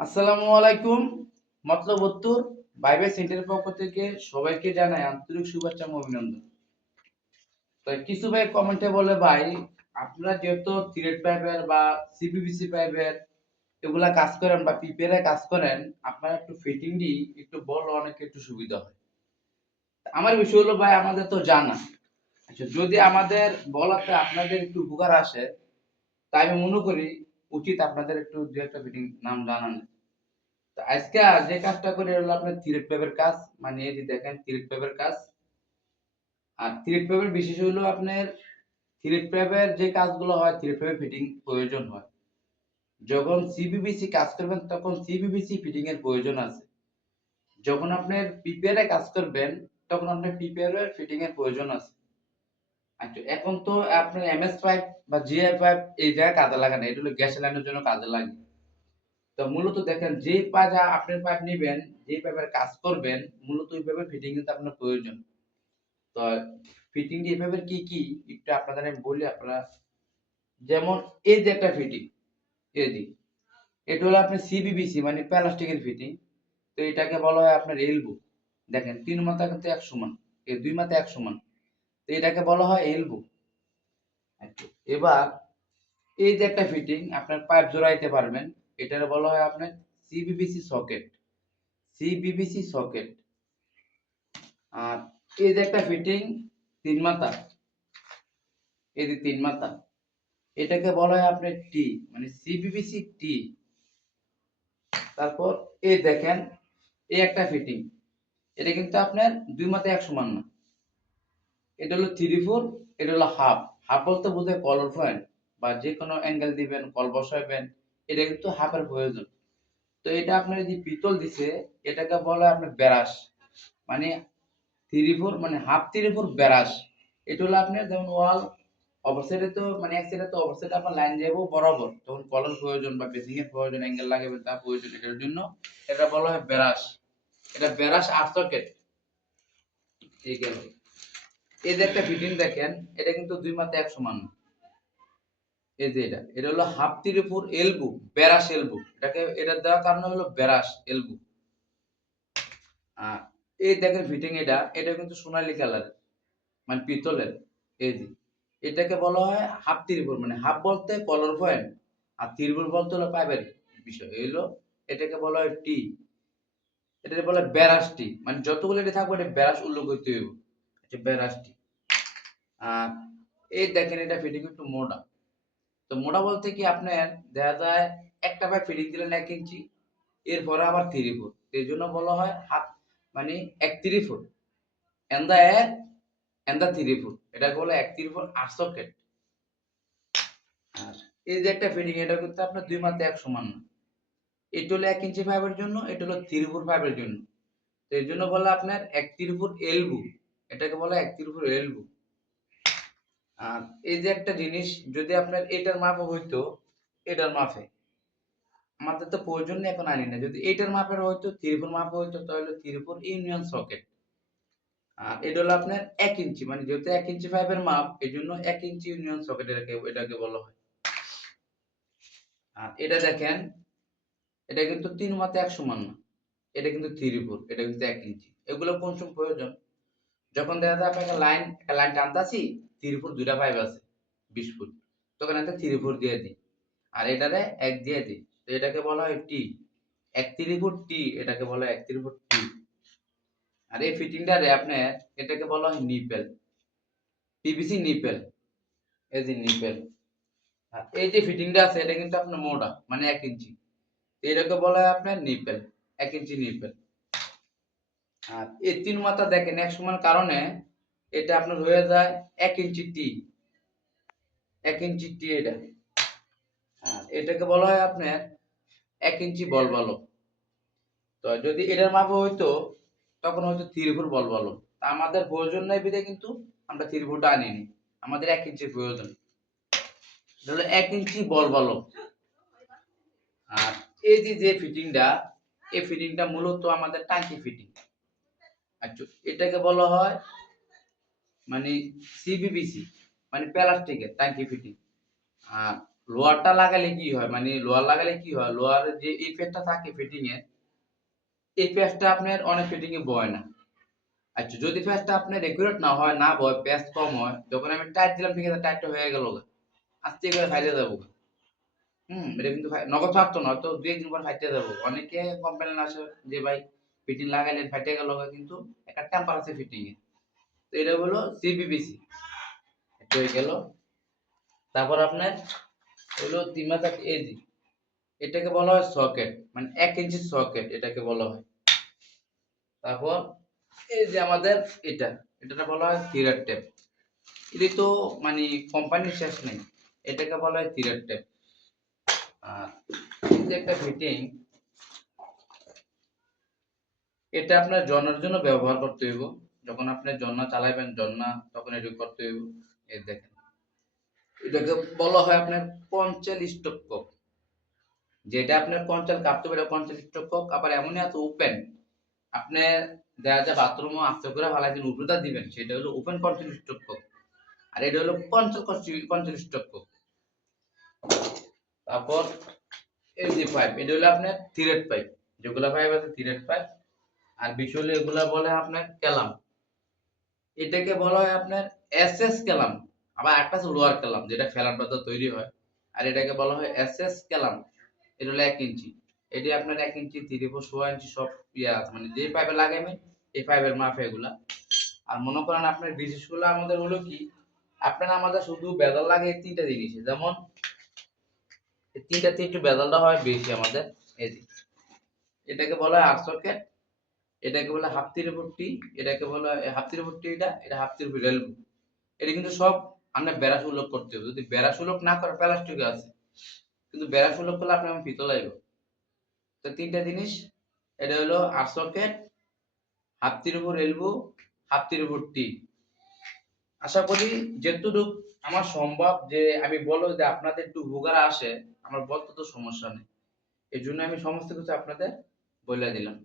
আসসালামু আলাইকুম। মতলব উত্তর বাইবে সেন্টারের পক্ষ থেকে সবাইকে জানাই আন্তরিক শুভেচ্ছা ও অভিনন্দন। তাই কিছু ভাই কমেন্টে বলে ভাই আপনারা যেহেতু থ্রেড পাইপের বা সিপিভিসি পাইপের এগুলা কাজ করেন বা পিপিএর কাজ করেন, আপনারা একটু ফিটিং দি একটু বললে অনেক একটু সুবিধা হয়। আমার বিষয় হলো ভাই আমাদের তো জানা। আচ্ছা, যদি আমাদের বলাতে আপনাদের একটু উপকার আসে তাই আমি মনে করি উচিত আপনাদের একটু দু একটা ফিটিং নাম জানানো। তো আজকে যে কাজটা করি হলো আপনার থ্রেড পেপের কাজ, মানে এই যে দেখেন থ্রেড পেপের কাজ। আর থ্রেড পেপের বিশেষ হলো আপনার থ্রেড পেপের যে কাজগুলো হয় থ্রেড পেপের ফিটিং প্রয়োজন হয়। যখন সিবিবিসি কাজ করবেন তখন সিবিবিসি ফিটিং এর প্রয়োজন আছে। যখন আপনার পিপিআর এ কাজ করবেন তখন আপনার পিপিআর এর ফিটিং এর প্রয়োজন আছে। আচ্ছা, এখন তো আপনার এমএস পাইপ বা জিআই পাইপ এই জায়গায় কাজে লাগে না, এটা হলো গ্যাস লাইনের জন্য কাজে লাগে। তো মূলত দেখেন যে পাজা আপনার পাইপ নিবেন, যে পাইপের কাজ করবেন মূলত ওই পাইপের ফিটিং কিন্তু আপনার প্রয়োজন। তো ফিটিং এই পাইপের কি কি একটু আপনাদের আমি বলি। আপনারা যেমন এই যে একটা ফিটিং, এই যে এটা হলো আপনার সিবিবিসি মানে প্লাস্টিকের ফিটিং। তো এটাকে বলা হয় আপনার এলবো। দেখেন তিন মাথা কিন্তু এক সমান, এই দুই মাথা এক সমান, তো এটাকে বলা হয় এলবো। আচ্ছা, এবার এই যে একটা ফিটিং আপনার পাইপ জোড়াইতে পারবেন, এটাকে বলা হয় আপনার সিবিবিসি সকেট। সিবিবিসি সকেট। আর এই যে একটা ফিটিং তিন মাথা, এই যে তিন মাথা, এটাকে বলা হয় আপনার টি মানে সিবিবিসি টি। তারপর এই দেখেন এই একটা ফিটিং, এটা কিন্তু আপনার দুই মাথা এক সমান না, এটা হলো থ্রি ফোর, এটা হলো হাফ। হাফ বলতে বোঝায় কলর পয়েন্ট বা যে কোনো অ্যাঙ্গেল দিবেন কল বসাবেন, এটা কিন্তু হাফের প্রয়োজন। তো এটা আপনার যে পিতল দিছে এটাকে বলা হয় আপনার ব্যারাস, মানে থ্রি ফোর মানে হাফ থ্রি ফোর ব্যারাস। এটা হলো আপনার যেমন ওয়াল অপর সাইডে তো মানে এক সাইডে তো অপর সাইডে আপনার লাইন যাবো বরাবর, তখন কলর প্রয়োজন বা বেসিং এর প্রয়োজন অ্যাঙ্গেল লাগাবেন তা প্রয়োজন, এটার জন্য এটা বলা হয় ব্যারাস। এটা ব্যারাস 8 সকেট। ঠিক আছে, এই যে একটা ফিটিং দেখেন, এটা কিন্তু দুই মাথা এক সমান না। এই যে এটা হলো হাফ থ্রি ফোর এলবো, ব্যারাস এলবো, এটাকে এটা দেওয়ার কারণ হলো ব্যারাস এলবো। আর এই দেখেন ফিটিং, এটা কিন্তু সোনালী কালার মানে পিতলের। এই যে এটাকে বলা হয় হাফ ত্রিভুজ, মানে হাফ বলতে কলর পয়েন্ট আর ত্রিভুজ বলতে হলো পাইপের বিষয় হইলো। এটাকে বলা হয় টি, এটাকে বলা হয় ব্যারাস টি, মানে যতগুলো এটা থাকবে এটা ব্যারাস উল্লেখ করতে হইব, এটা ব্যারাস টি। আর এই দেখেন এটা ফিটিং একটু মোটা। তো মোটা বলতে কি আপনার দেখা যায় একটা পাইপ ফিটিং দিলেন 1 ইঞ্চি, এরপরে আবার ত্রিভুজ, এই জন্য বলা হয় হাফ মানে এক ত্রিভুজ এন্দা এক এন্দা ত্রিভুজ, এটাকে বলে এক ত্রিভুজ 8 সকেট। আর এই যে একটা ফিটিং, এটা কিন্তু আপনার দুই মাত্রা এক সমান না, এটা হলো 1 ইঞ্চি ফাইবার জন্য, এটা হলো ত্রিভুজ ফাইবার জন্য। তো এই জন্য বলে আপনার এক ত্রিভুজ এলবো, এটাকে বলে এক ত্রিভুজ এলবো। আর এই যে একটা জিনিস, যদি আপনার এটার মাপ হইতো এটার মাপে, আমাদের তো প্রয়োজন নেই এখন আনি না, যদি এটার মাপের হইতো ত্রিভুজ মাপ হইতো তাহলে ত্রিভুজ ইউনিয়ন সকেট। আর এটা হলো আপনার 1 ইঞ্চি, মানে যেহেতু 1 ইঞ্চি ফাইবার মাপ এই জন্য 1 ইঞ্চি ইউনিয়ন সকেট এটাকে বলা হয়। আর এটা দেখেন, এটা কিন্তু তিন মাত্রা এক সমান না, এটা কিন্তু ত্রিভুজ, এটা কিন্তু 1 ইঞ্চি। এগুলো কোন সময় প্রয়োজন, যখন দেখা যায় আপনাকে লাইন একটা লাইন টানতাছি, ত্রিভুজ দুইটা পাইপ আছে 20 ফুট, তখন একটা ত্রিভুজ দিয়ে দিই আর এটারে এক দিয়ে দিই, তো এটাকে বলা হয় টি, এক ত্রিভুজ টি, এটাকে বলা হয় এক ত্রিভুজ টি। আর এই ফিটিংটারে আপনার এটাকে বলা হয় নিপেল, পিভিসি নিপেল। এই যে নিপেল, আর এই যে ফিটিংটা আছে এটা কিন্তু আপনার মোটা মানে 1 ইঞ্চি, এটাকে বলা হয় আপনার নিপেল, 1 ইঞ্চি নিপেল। আর এই তিন মাথা দেখেন এক সমান কারণে এটা আপনার হয়ে যায় 1 ইঞ্চি টি, 1 ইঞ্চি টি এটা। আর এটাকে বলা হয় আপনার 1 ইঞ্চি বল বালক। তো যদি এটার মাপ হইতো তখন হয়তো ত্রিভুজ বল বালক, তা আমাদের প্রয়োজন নাই বিধে কিন্তু আমরা ত্রিভুজটা আনিনি, আমাদের 1 ইঞ্চির প্রয়োজন, এটা হলো 1 ইঞ্চি বল বালক। আর এই যে যে ফিটিংটা, এই ফিটিংটা মূলত আমাদের টাঙ্কি ফিটিং। আচ্ছা, এটাকে বলা হয় মানে সিবিবিসি মানে প্লাস্টিকের টাঙ্কি ফিটিং। আর লোহারটা লাগালে কি হয়, মানে লোহার লাগালে কি হয়, লোহার যে এই পেঁচটা থাকে ফিটিং এর, এই পেঁচটা আপনার অনেক ফিটিং এ বয় না। আচ্ছা, যদি পেঁচটা আপনার একুরেট না হয়, না বয়, পেঁচ কম হয়, যখন আমি টাইট দিলাম ঠিক আছে, টাইটটা হয়ে গেল গা, আস্তে করে ফাইলে যাবো। এটা কিন্তু নগদ ফাটতো না, তো 2-1 দিন পর ফাইটে যাবো। অনেকে কমপ্লেন আসে যে ভাই ফিটিং লাগাইলেন ফাইটে গেল গা, কিন্তু একটা টেম্পার আছে ফিটিং এ। তো এটা হলো সিবিবিসি, এটা হয়ে গেল। তারপর আপনার হলো 3 মাথার এজি, এটাকে বলা হয় সকেট, মানে 1 ইঞ্চি সকেট এটাকে বলা হয়। তারপর এই যে আমাদের এটা, এটাকে বলা হয় থ্রেড টেপ। এটি তো মানে কোম্পানির শেষ নেই, এটাকে বলা হয় থ্রেড টেপ। আর এই যে একটা ফিটিং, এটা আপনার জন্নার জন্য ব্যবহার করতে হইব। যখন আপনি জন্না চালাইবেন, জন্না তখন এটি করতে হইব। এই দেখেন, এটাকে বলা হয় আপনার পঞ্চাল স্টপ কক। যেটা আপনার পঞ্চাল কাটতে পারে পঞ্চাল স্টপ কক, আবার এমনই আছে ওপেন, আপনি দেখা যায় বাথরুমও আস্তে করে ফালাইছেন, উপরেটা দিবেন, সেটা হলো ওপেন পঞ্চাল স্টপ কক। আর এটা হলো পঞ্চাল স্টপ কক। তারপর এই যে পাইপ, এটা হলো আপনার থ্রেড পাইপ, যেগুলা পাইপ আছে থ্রেড পাইপ। আর বিষয় এগুলা বলে আপনার ক্যালাম, এটাকে বলা হয় আপনার এসএস ক্যালাম। আবার একটা আছে লোয়ার ক্যালাম, যেটা ফেলার পাতা তৈরি হয়, আর এটাকে বলা হয় এসএস ক্যালাম। এটা হলো 1 ইঞ্চি। এটি আপনার 1 ইঞ্চি, 3/4, 1/6 ইঞ্চি সব ইয়ে আছে, মানে যে পাইপে লাগাইবেন এই পাইপের মাপ এগুলা। আর মনে করেন আপনার বিশেষগুলো আমাদের হলো কি, আপনার আমাদের শুধু বেদল লাগে এই 3টা জিনিসে, যেমন এই 3টাতে একটু বেদলটা হয় বেশি আমাদের। এই যে এটাকে বলা হয় আর্সকেট, এটাকে বলে হাফ তীরপট্টি, এটাকে বলা হয় হাফ তীরপট্টি, এটা হাফ তীরপট্টি রেলবো। এটা কিন্তু সব আপনার বেড়া সুলভ করতে হবে। যদি বেড়া সুলভ না করে প্লাস্টিক আছে, কিন্তু বেড়া সুলভ করলে আপনি আমি পিতল আইব। তো 3টা জিনিস, এটা হলো আর্সকেট, হাফ তীরবো রেলবো, হাফ তীরপট্টি। আশা করি যেটুক আমার সম্ভব যে আমি বলবো, যে আপনাদের একটু উপকার আসে, আমার বলতে তো সমস্যা নেই। এই জন্য আমি সমস্ত কিছু আপনাদের বলে দিলাম।